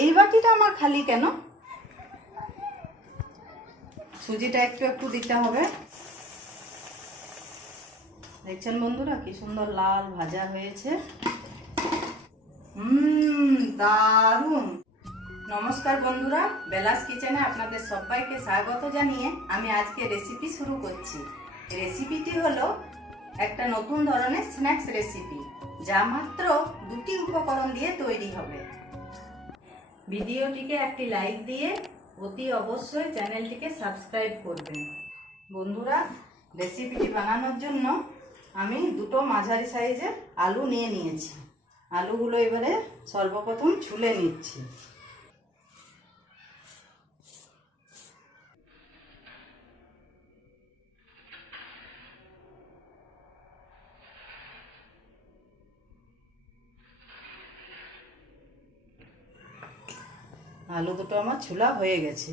এই বাটিটা আমার খালি কেন? সুজিটা একটু একটু দিতে হবে। দেখছেন বন্ধুরা কি সুন্দর লাল ভাজা হয়েছে। দারুণ। নমস্কার বন্ধুরা, বেলাস কিচেনে আপনাদের সবাইকে স্বাগত জানিয়ে আমি আজকে রেসিপি শুরু করছি। রেসিপিটি হলো একটা নতুন ধরনের স্ন্যাক্স রেসিপি, যা মাত্র 2টি উপকরণ দিয়ে তৈরি হবে। ভিডিওটিকে একটি লাইক দিয়ে অতি অবশ্যই চ্যানেলটিকে সাবস্ক্রাইব করবেন। বন্ধুরা, রেসিপিটি বানানোর জন্য আমি 2টো মাঝারি সাইজের আলু নিয়ে নিয়েছি। আলুগুলো এবারে সর্বপ্রথম ছুলে নিচ্ছি। আলু দুটো আমার ছুলা হয়ে গেছে।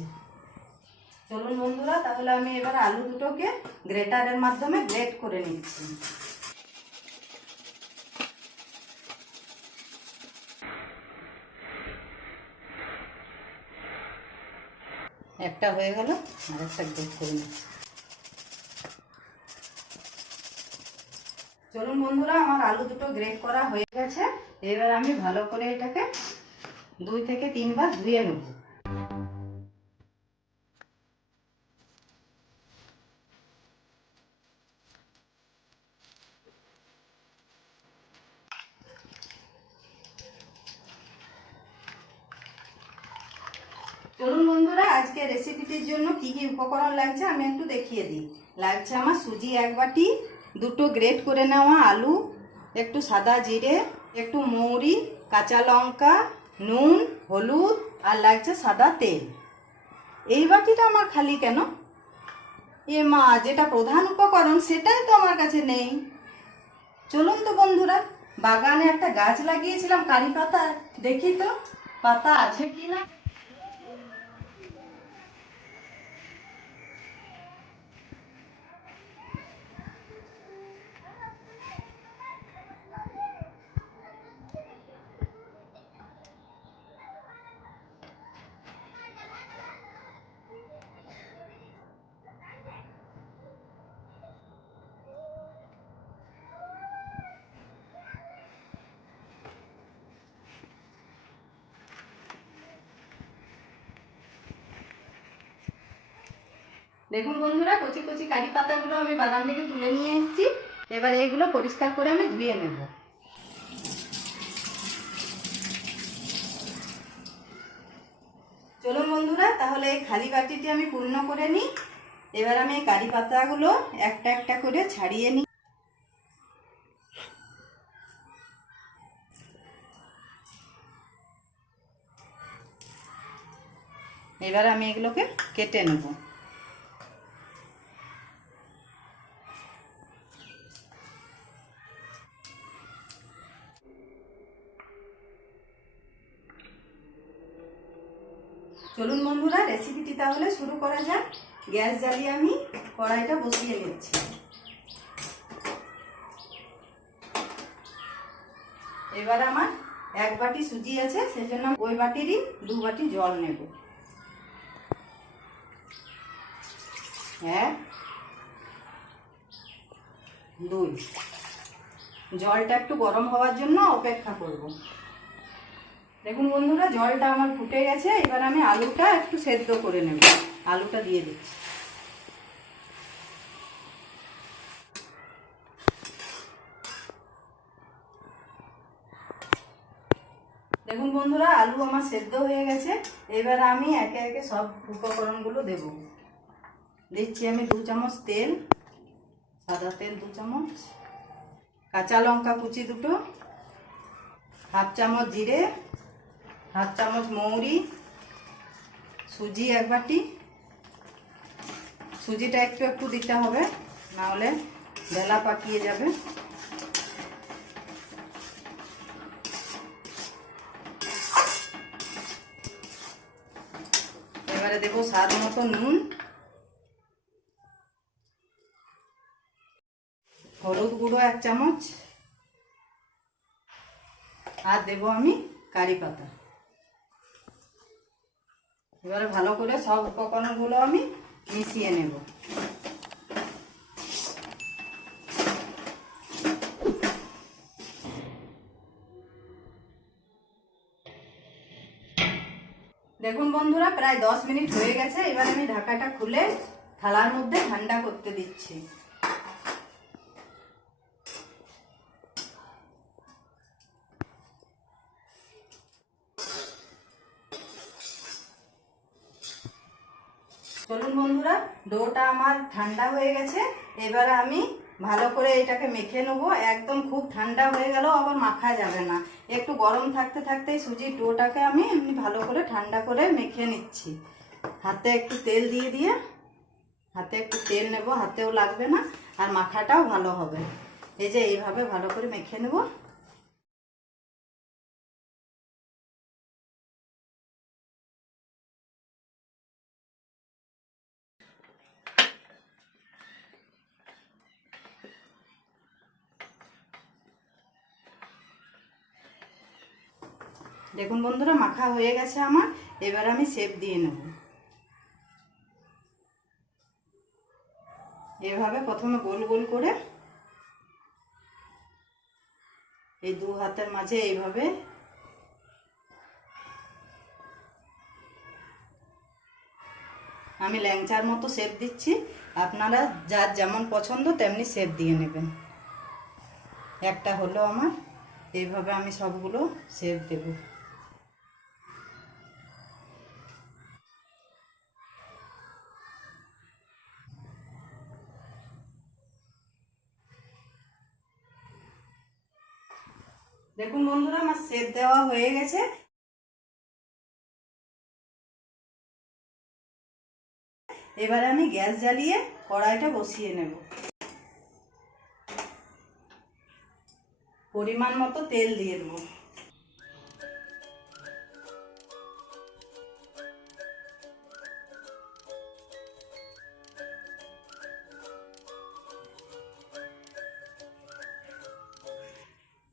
চলুন বন্ধুরা, তাহলে আমি এবার আলু দুটোকে গ্রেটারের মাধ্যমে গ্রেট করে নিচ্ছি। একটা হয়ে গেল, আর একটা গ্রেট করে নিচ্ছি। চলুন বন্ধুরা, আমার আলু দুটো গ্রেট করা হয়ে গেছে। এবার আমি ভালো করে এটাকে 2 থেকে 3 বার ধুয়ে নেব। চলুন বন্ধুরা, আজকে রেসিপিটির জন্য কি কি উপকরণ লাগছে আমি একটু দেখিয়ে দিই। লাগছে আমার সুজি 1 বাটি, 2টো গ্রেট করে নেওয়া আলু, একটু সাদা জিরে, একটু মৌরি, কাঁচা লঙ্কা, নুন, হলুদ, আর লাগছে সাদা তেল। এই বাটিটা আমার খালি কেন? এ মা, যেটা প্রধান উপকরণ সেটাই তো আমার কাছে নেই। চলুন তো বন্ধুরা, বাগানে একটা গাছ লাগিয়েছিলাম কারি পাতা, দেখি তো পাতা আছে কিনা। দেখুন বন্ধুরা, কচি কচি কারি পাতাগুলো আমি বাগান থেকে তুলে নিয়ে এসেছি। এবার এইগুলো পরিষ্কার করে আমি ধুয়ে নেব। চলুন বন্ধুরা, তাহলে এই খালি বাটিটি আমি পূর্ণ করে নিই। এবার আমি এই কারি পাতাগুলো একটা একটা করে ছাড়িয়ে নিই। এবার আমি এগুলোকে কেটে নেব। চলুন বন্ধুরা, রেসিপিটি তাহলে শুরু করা যাক। গ্যাস জ্বালিয়ে আমি কড়াইটা বসিয়ে নিচ্ছি। এবার আমার 1 বাটি সুজি আছে, সেজন্য ওই বাটিরই 2 বাটি জল নেব। 1, 2। জলটা একটু গরম হওয়ার জন্য অপেক্ষা করব। দেখুন বন্ধুরা, জলটা আমার ফুটে গেছে। এবার আমি আলুটা একটু সেদ্ধ করে নেব। আলুটা দিয়ে দিচ্ছি। দেখুন বন্ধুরা, আলু আমার সেদ্ধ হয়ে গেছে। এবার আমি একে একে সব উপকরণগুলো দেব। দিচ্ছি আমি 2 চামচ তেল, সাদা তেল 2 চামচ, কাঁচা লঙ্কা কুচি 2টো, হাফ চামচ জিরে, হাফ চামচ মৌরি, সুজি 1 বাটি। সুজিটা একটু একটু দিতে হবে, নাহলে ঢেলা পাকিয়ে যাবে। এবারে দেবো স্বাদ মতো নুন, হলুদ গুঁড়ো 1 চামচ, আর দেবো আমি কারি পাতা। এবারে ভালো করে সব উপকরণগুলো আমি মিশিয়ে নেব। দেখুন বন্ধুরা, প্রায় 10 মিনিট হয়ে গেছে। এবার আমি ঢাকাটা খুলে থালার মধ্যে ঠান্ডা করতে দিচ্ছি। চলুন বন্ধুরা, ডোটা আমার ঠান্ডা হয়ে গেছে। এবারে আমি ভালো করে এটাকে মেখে নেবো। একদম খুব ঠান্ডা হয়ে গেল আবার মাখা যাবে না, একটু গরম থাকতে থাকতেই সুজির ডোটাকে আমি এমনি ভালো করে ঠান্ডা করে মেখে নিচ্ছি। হাতে একটু তেল দিয়ে দিয়ে হাতে একটু তেল নেব, হাতেও লাগবে না আর মাখাটাও ভালো হবে। এই যে এইভাবে ভালো করে মেখে নেব। দেখুন বন্ধুরা, মাখা হয়ে গেছে আমার। এবার আমি শেপ দিয়ে নেব। এভাবে প্রথমে গোল গোল করে এই দু হাতের মাঝে এইভাবে আমি ল্যাংচার মতো শেপ দিচ্ছি। আপনারা যার যেমন পছন্দ তেমনি শেপ দিয়ে নেবেন। একটা হলো আমার, এইভাবে আমি সবগুলো শেপ দেব। দেখুন বন্ধুরা, আমার শেপ দেওয়া হয়ে গেছে। এবারে আমি গ্যাস জ্বালিয়ে কড়াইটা বসিয়ে নেব। পরিমাণ মতো তেল দিয়ে দেবো।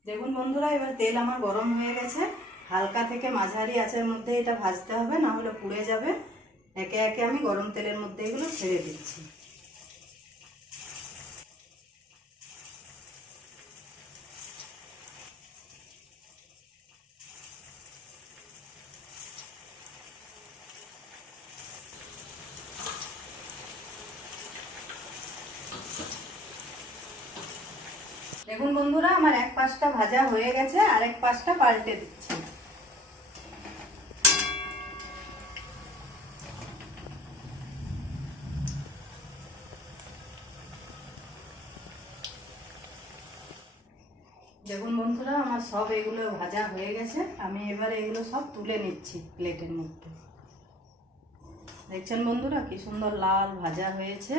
দেখুন বন্ধুরা, এবার তেল আমার গরম হয়ে গেছে। হালকা থেকে মাঝারি আঁচের মধ্যে এটা ভাজতে হবে, না হলে পুড়ে যাবে। একে একে আমি গরম তেলের মধ্যে এগুলো ছেড়ে দিচ্ছি। দেখুন বন্ধুরা, আমার এক পাশটা ভাজা হয়ে গেছে, আরেক পাশটা পাল্টে দিচ্ছি। দেখুন বন্ধুরা, আমার সব এগুলো ভাজা হয়ে গেছে। আমি এবার এগুলো সব তুলে নিচ্ছি প্লেটের মধ্যে। দেখছেন বন্ধুরা কি সুন্দর লাল ভাজা হয়েছে।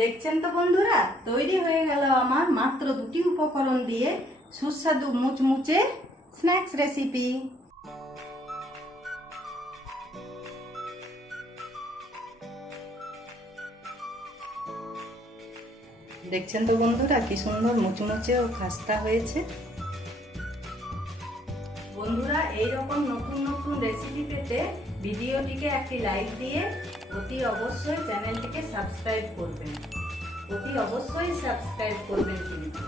দেখছেন তো বন্ধুরা, তৈরি হয়ে গেল আমার মাত্র 2টি উপকরণ দিয়ে সুস্বাদু মুচমুচে স্ন্যাক্স রেসিপি। দেখছেন তো বন্ধুরা কি সুন্দর মুচমুচে ও খাস্তা হয়েছে। বন্ধুরা, এইরকম নতুন নতুন রেসিপি পেতে ভিডিওটিকে একটি লাইক দিয়ে অতি অবশ্যই চ্যানেলটিকে সাবস্ক্রাইব করবেন। অতি অবশ্যই সাবস্ক্রাইব করবেন কিন্তু।